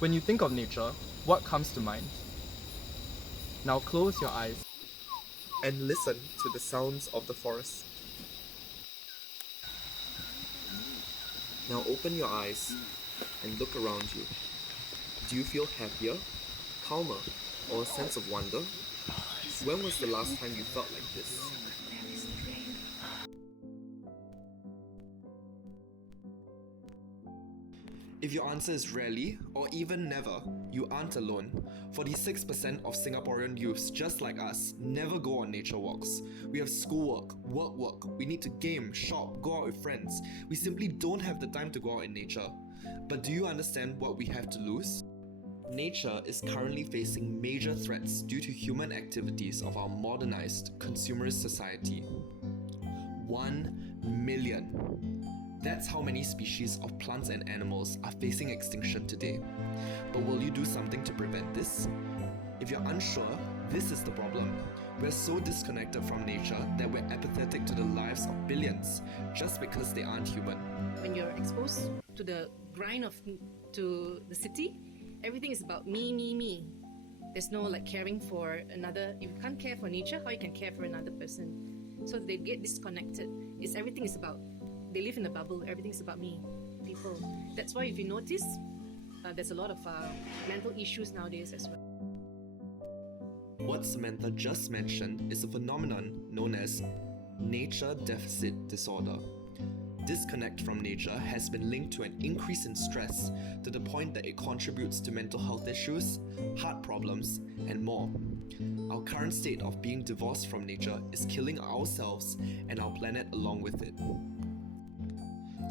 When you think of nature, what comes to mind? Now close your eyes and listen to the sounds of the forest. Now open your eyes and look around you. Do you feel happier, calmer, or a sense of wonder? When was the last time you felt like this? If your answer is rarely or even never, you aren't alone. 46% of Singaporean youths, just like us, never go on nature walks. We have schoolwork, work, we need to game, shop, go out with friends. We simply don't have the time to go out in nature. But do you understand what we have to lose? Nature is currently facing major threats due to human activities of our modernized, consumerist society. 1 million. That's how many species of plants and animals are facing extinction today. But will you do something to prevent this? If you're unsure, this is the problem. We're so disconnected from nature that we're apathetic to the lives of billions just because they aren't human. When you're exposed to the grind to the city, everything is about me. There's no caring for another. If you can't care for nature, how you can care for another person? So they get disconnected. Everything is about, they live in a bubble, everything's about me, people. That's why if you notice, there's a lot of mental issues nowadays as well. What Samantha just mentioned is a phenomenon known as nature deficit disorder. Disconnect from nature has been linked to an increase in stress to the point that it contributes to mental health issues, heart problems, and more. Our current state of being divorced from nature is killing ourselves and our planet along with it.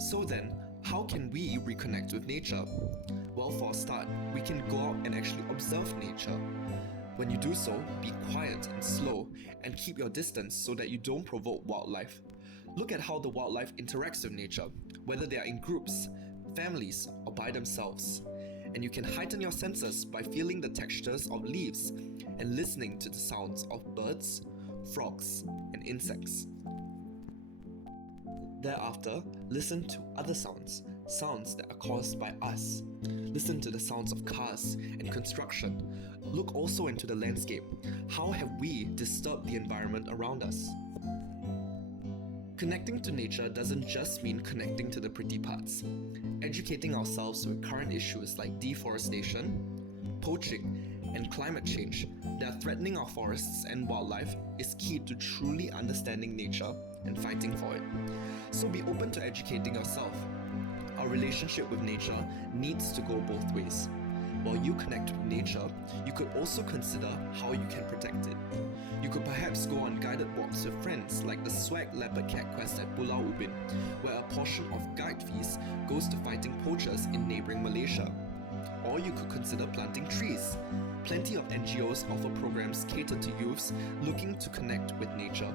So then, how can we reconnect with nature? Well, for a start, we can go out and actually observe nature. When you do so, be quiet and slow and keep your distance so that you don't provoke wildlife. Look at how the wildlife interacts with nature, whether they are in groups, families, or by themselves. And you can heighten your senses by feeling the textures of leaves and listening to the sounds of birds, frogs, and insects. Thereafter, listen to other sounds that are caused by us. Listen to the sounds of cars and construction. Look also into the landscape. How have we disturbed the environment around us? Connecting to nature doesn't just mean connecting to the pretty parts. Educating ourselves with current issues like deforestation, poaching, and climate change that are threatening our forests and wildlife is key to truly understanding nature and fighting for it. So be open to educating yourself. Our relationship with nature needs to go both ways. While you connect with nature, you could also consider how you can protect it. You could perhaps go on guided walks with friends like the Swag Leopard Cat Quest at Pulau Ubin, where a portion of guide fees goes to fighting poachers in neighbouring Malaysia. Or you could consider planting trees. Plenty of NGOs offer programs catered to youths looking to connect with nature.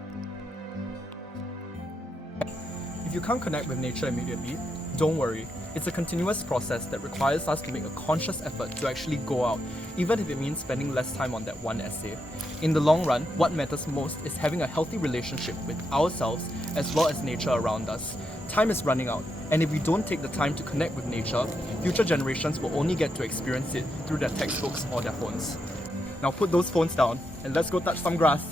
If you can't connect with nature immediately, don't worry. It's a continuous process that requires us to make a conscious effort to actually go out, even if it means spending less time on that one essay. In the long run, what matters most is having a healthy relationship with ourselves as well as nature around us. Time is running out, and if we don't take the time to connect with nature, future generations will only get to experience it through their textbooks or their phones. Now put those phones down and let's go touch some grass.